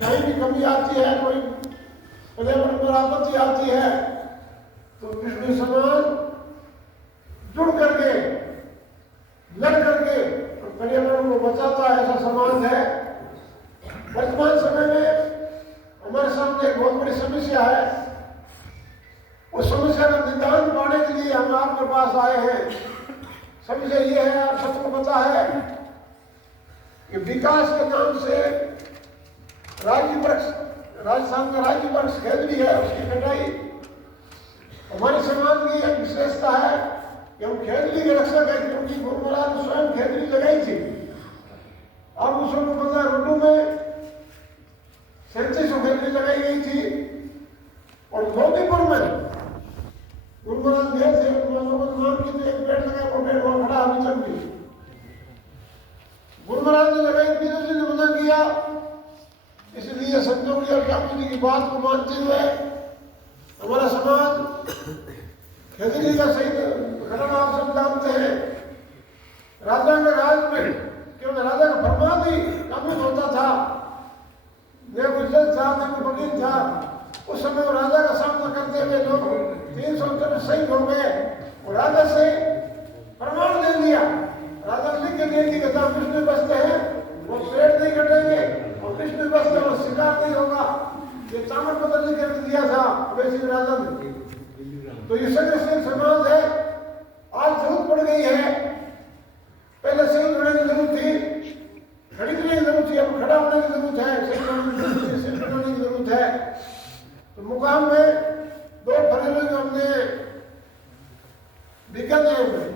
कहीं भी कमी आती है, कोई पर्यावरण पर आपत्ति आती है, तो विष्णु समान जुड़ करके लड़ करके पर्यावरण को बचाता है, ऐसा समाज है। वर्तमान समय में हमारे सामने एक बहुत बड़ी समस्या है। उस समस्या का निदान पाने के लिए हम आपके पास आए हैं। समस्या ये है, आप सबको पता है कि विकास के नाम से राजस्थान का राज्य वृक्ष खेजड़ी है, उसकी कटाई हमारे समाज की एक विशेषता है कि हम खेजड़ी के रक्षक है, क्योंकि गुरु महाराज ने स्वयं खेजड़ी लगाई थी। अब उस समय पता रोडू में 3700 खेजड़ी लगाई गई थी और लोधीपुर में गुरु महाराज गए थे, नाम की तो एक पेड़ लगा, वो पेड़ वहां खड़ा अभी तक भी। गुरु महाराज ने लगाई, पीछे ने मना किया, इसलिए संतों की और ठाकुर जी की बात को मानते हुए हमारा समाज खेजड़ी का सही घटना आप सब जानते हैं। राजा के राज में क्योंकि राजा का फरमान ही कानून होता था, न कोई जज था न कोई वकील था। उस समय वो राजा का सामना करते हुए लोग 300 जन शहीद हो गए और राजा से प्रमाण दे दिया। राजा लिख के दे दी कि जहाँ विष्णु बसते हैं वो पेड़ नहीं कटेंगे और विष्णु बसते और शिकार नहीं होगा। ये तामर पत्र लिख के दिया था वैसे राजा ने। तो ये सदस्य समाज है, आज जरूरत पड़ गई है। पहले सही होने की जरूरत थी, खरीदने की जरूरत थी, अब खड़ा होने की जरूरत है, सही बनाने की जरूरत है। तो मुकाम में 2 फरवरी को हमने बीकानेर में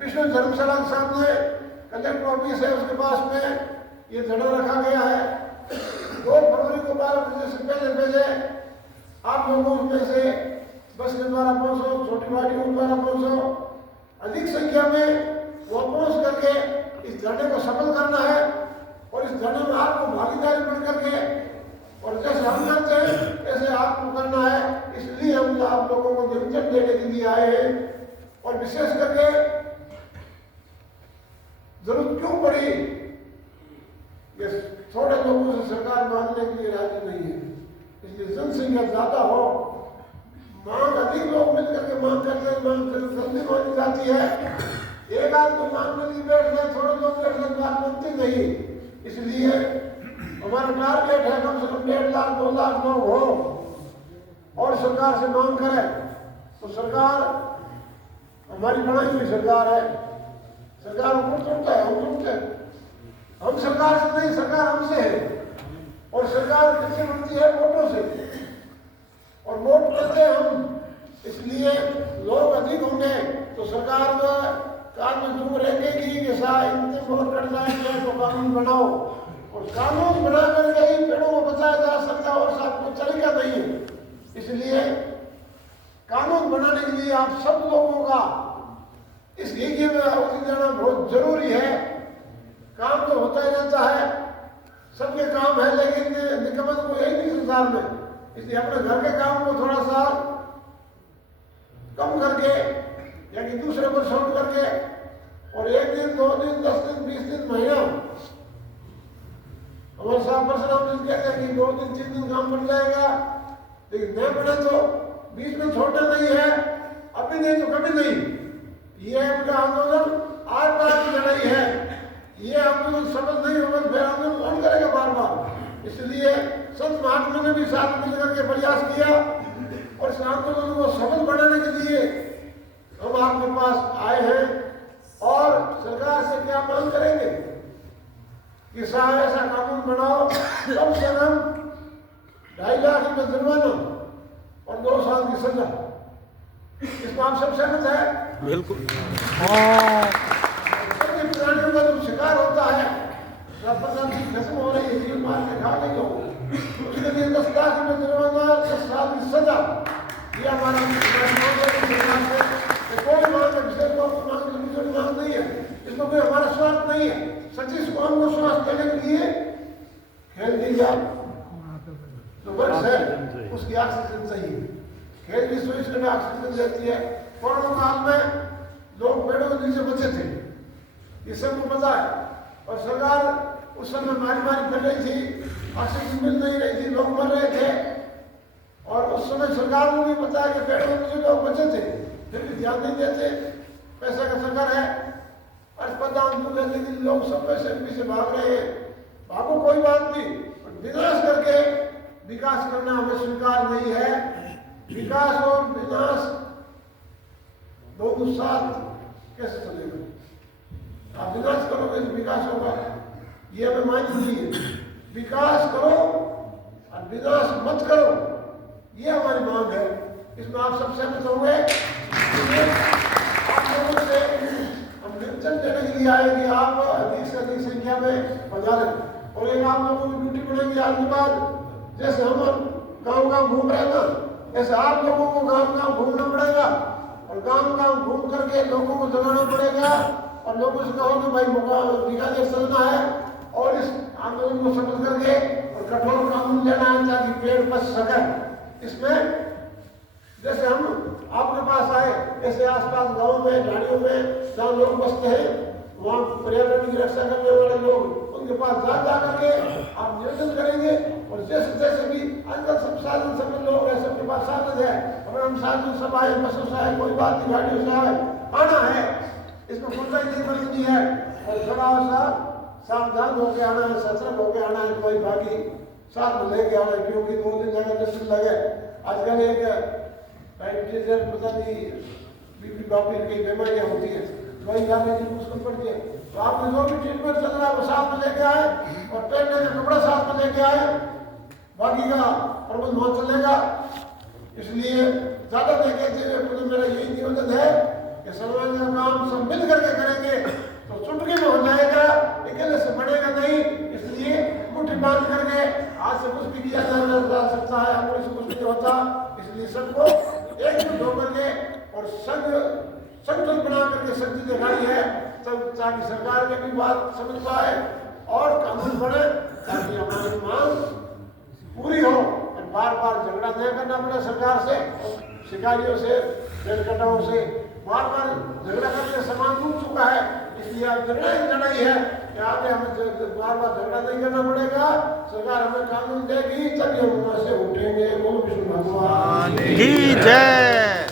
विष्णु धर्मशाला के सामने कलेक्टर ऑफिस है, उसके पास में ये धरना रखा गया है। 2 फरवरी को 12 बजे से पहले आप लोगों में से बस के द्वारा पहुंचो, छोटी गाड़ियों द्वारा पहुंचो, अधिक संख्या में वो पहुंच करके इस धरने को सफल करना है और इस धरने में आपको भागीदारी बन करके और जैसे हम करते हैं ऐसे आपको करना है। इसलिए हम आप लोगों को निमंत्रण देने के लिए आए हैं। और विशेष करके जरूरत क्यों पड़ी, ये थोड़े लोगों से सरकार मानने के लिए राजी नहीं है, इसलिए जनसंख्या ज्यादा हो, मांग अधिक लोग मिलकर के मांग करते हैं, मांग जल्दी मानी जाती है। एक आदमी मांगने के लिए बैठ गए, थोड़े लोग बैठ गए, बात बनती नहीं। इसलिए हमारा टारगेट है कम से कम 1.5 लाख 2 लाख लोग हो और सरकार से मांग करें। तो सरकार हमारी बनाई हुई सरकार है, सरकार ऊपर चढ़ता है, हम चढ़ते हैं। हम सरकार से नहीं, सरकार हमसे है और सरकार किससे बनती है? वोटों से। और वोट करते हैं हम, इसलिए लोग अधिक होंगे तो सरकार कानून तुम रहेगी कि शायद वोट कर जाएंगे तो कानून बनाओ और कानून बना करके ही पेड़ों को बचाया जा सकता है और सबको तरीका नहीं है। इसलिए कानून बनाने के लिए आप सब लोगों का इस यज्ञ में आहुति देना बहुत जरूरी है। काम तो होता ही रहता है, सबके काम है, लेकिन निकम्मत को यही नहीं संसार में। इसलिए अपने घर के काम को थोड़ा सा कम करके या कि दूसरे पर छोड़ करके और 1 दिन 2 दिन 10 दिन 20 दिन महीना हमारे साहब परशुराम जी कहते हैं कि 2 दिन 3 दिन काम बढ़ जाएगा, लेकिन न बढ़े तो बीच में छोड़ना नहीं है, अभी नहीं तो कभी नहीं। ये उनका आंदोलन आज बार की लड़ाई है, ये आंदोलन सफल नहीं होगा फिर आंदोलन कौन करेगा बार बार। इसलिए संत महात्मा ने भी साथ मिलकर के प्रयास किया और इस आंदोलन को सफल बनाने के लिए हम आपके पास आए हैं। और सरकार से क्या मांग करेंगे कि साहब ऐसा कानून बनाओ, कम से कम 2.5 लाख रुपये जुर्माना और 2 साल की सजा। इसमें आप सब सहमत है? बिल्कुल। प्राणियों का जब शिकार होता है, खत्म हो रही है, जीव मार के खा गई हो, उसके लिए 10 लाख रुपये जुर्माना, 10 साल की सजा। ये हमारा कोई मांग विशेष मांग नहीं है, इसमें कोई हमारा स्वार्थ नहीं है। सच्ची कौम को स्वास्थ्य देने के लिए खेल दीजिए जो वर्ष है उसकी ऑक्सीजन चाहिए। खेल की स्विच में ऑक्सीजन देती है। कोरोना काल में लोग पेड़ों के नीचे बचे थे, ये सबको पता है। और सरकार उस समय मारी चल रही थी, ऑक्सीजन मिल नहीं रही थी, लोग मर रहे थे। और उस समय सरकार ने भी बताया कि पेड़ों में जो लोग बचे थे, फिर भी ध्यान नहीं देते। पैसा का सरकार है, अस्पताल में, लेकिन लोग सब पैसे पीछे भाग रहे हैं। भागो, कोई बात नहीं, विनाश करके विकास करना हमें स्वीकार नहीं है। विकास और विनाश दोनों साथ कैसे चलेगा? आप विनाश करोगे तो विकास होगा, ये हमें मान्य नहीं है। विकास करो और विनाश मत करो, ये हमारी मांग है। इसमें आप सब सहमत होंगे? आप लोगों से हम निवेदन देने के लिए आए कि आप अधिक से अधिक संख्या में पधारें। और एक आप लोगों की ड्यूटी पड़ेगी आज के बाद, जैसे हम गाँव घूम रहे हैं ना, ऐसे आप लोगों को गाँव घूमना पड़ेगा। और गाँव घूम करके लोगों को जगाना पड़ेगा और लोगों से कहो कि भाई विकास चलना है और इस आंदोलन को सफल करके और कठोर कानून लेना है ताकि पेड़ बच सके। इसमें जैसे हम आपके पास आए, ऐसे आसपास गाँव में, ढाणियों में जहाँ लोग बसते हैं, वहाँ पर्यावरण की रक्षा करने वाले लोग, उनके पास जा करके आप निवेदन करेंगे। और जैसे भी आजकल सब साधन, सब लोग हैं, सबके पास साधन है। अगर हम साधन सब आए, बसों से आए, कोई बात नहीं, गाड़ियों से आए, आना है, इसमें कोई नहीं है। और थोड़ा सा सावधान होकर आना है, सतर्क होकर आना है, कोई बाकी साथ में लेके आना है, क्योंकि 2 दिन लगे, 10 दिन लगे। आजकल एक पता नहीं बीपी बापी की बीमारियाँ होती है, दवाई खाने की मुश्किल पड़ती है। तो आपने जो भी ट्रीटमेंट चल रहा है वो साथ में लेके आए और पहनने का कपड़ा साथ में लेके आए, बाकी का प्रबंध वहाँ चलेगा। इसलिए ज़्यादा नहीं कहते हुए मेरा यही निवेदन है कि समाज का काम सब मिल करके करेंगे तो चुटकी में हो जाएगा, अकेले से बढ़ेगा नहीं। इसलिए मुट्ठी बांध करके आज से कुछ भी किया जा सकता है, अंग्रेज से कुछ नहीं होता। इसलिए सबको एकजुट होकर के और संगठन बना करके शक्ति दिखाई है, तब ताकि सरकार की भी बात समझ पाए और कानून बने, ताकि हमारी मांग पूरी हो और बार बार झगड़ा नहीं करना पड़े सरकार से, शिकारियों से, पेड़ कटाओं से। बार बार झगड़ा करके सामान टूट चुका है, इसलिए अब लड़ाई है कि आगे हमें बार बार झगड़ा नहीं करना पड़ेगा। सरकार हमें कानून देगी तभी हम वहां से उठेंगे। बोलो विष्णु भगवान की जय।